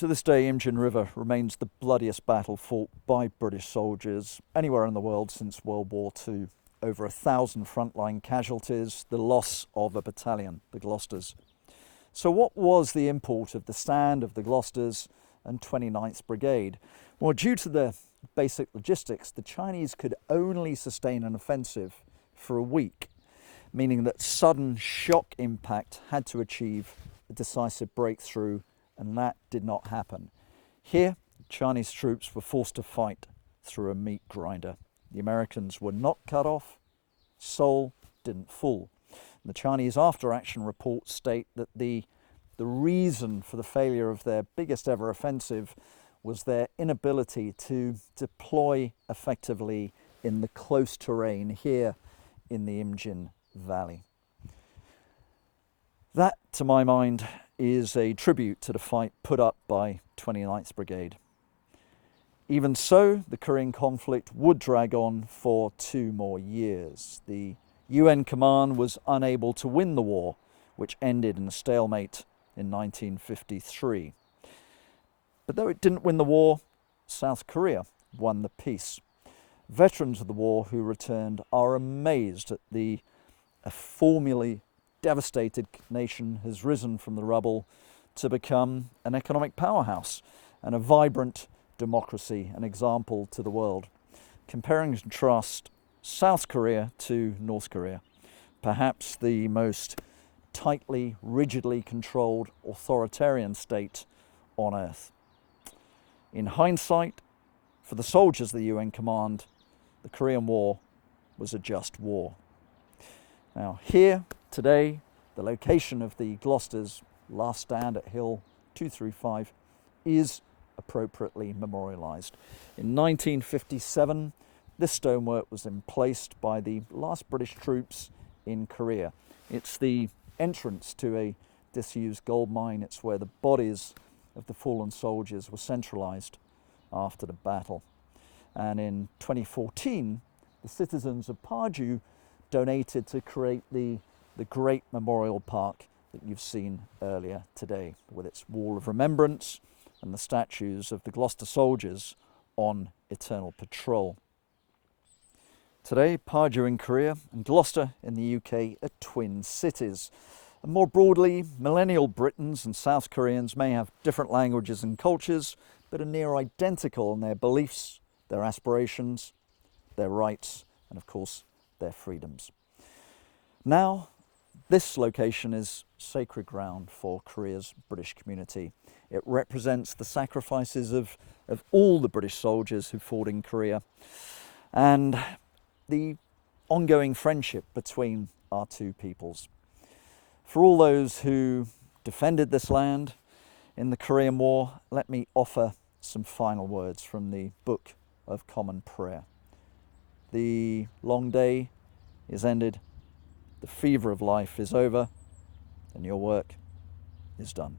To this day, Imjin River remains the bloodiest battle fought by British soldiers anywhere in the world since World War II. Over 1,000 frontline casualties, the loss of a battalion, the Gloucesters. So what was the import of the stand of the Gloucesters and 29th Brigade? Well, due to the basic logistics, the Chinese could only sustain an offensive for a week, meaning that sudden shock impact had to achieve a decisive breakthrough, and that did not happen. Here, Chinese troops were forced to fight through a meat grinder. The Americans were not cut off, Seoul didn't fall. The Chinese after-action reports state that the reason for the failure of their biggest ever offensive was their inability to deploy effectively in the close terrain here in the Imjin Valley. That, to my mind, is a tribute to the fight put up by 29th Brigade. Even so, the Korean conflict would drag on for 2 more years. The UN command was unable to win the war, which ended in a stalemate in 1953. But though it didn't win the war, South Korea won the peace. Veterans of the war who returned are amazed at a formerly devastated nation has risen from the rubble to become an economic powerhouse and a vibrant democracy, an example to the world. Compare and contrast South Korea to North Korea, perhaps the most tightly, rigidly controlled authoritarian state on earth. In hindsight, for the soldiers of the UN command, the Korean War was a just war. Now here, today, the location of the Gloucester's last stand at Hill 235 is appropriately memorialised. In 1957, this stonework was emplaced by the last British troops in Korea. It's the entrance to a disused gold mine. It's where the bodies of the fallen soldiers were centralised after the battle. And in 2014, the citizens of Paju donated to create the great memorial park that you've seen earlier today, with its wall of remembrance and the statues of the Gloucester soldiers on eternal patrol. Today, Paju in Korea and Gloucester in the UK are twin cities. And more broadly, millennial Britons and South Koreans may have different languages and cultures, but are near identical in their beliefs, their aspirations, their rights, and of course, their freedoms. Now, this location is sacred ground for Korea's British community. It represents the sacrifices of all the British soldiers who fought in Korea and the ongoing friendship between our two peoples. For all those who defended this land in the Korean War, let me offer some final words from the Book of Common Prayer. The long day is ended, the fever of life is over, and your work is done.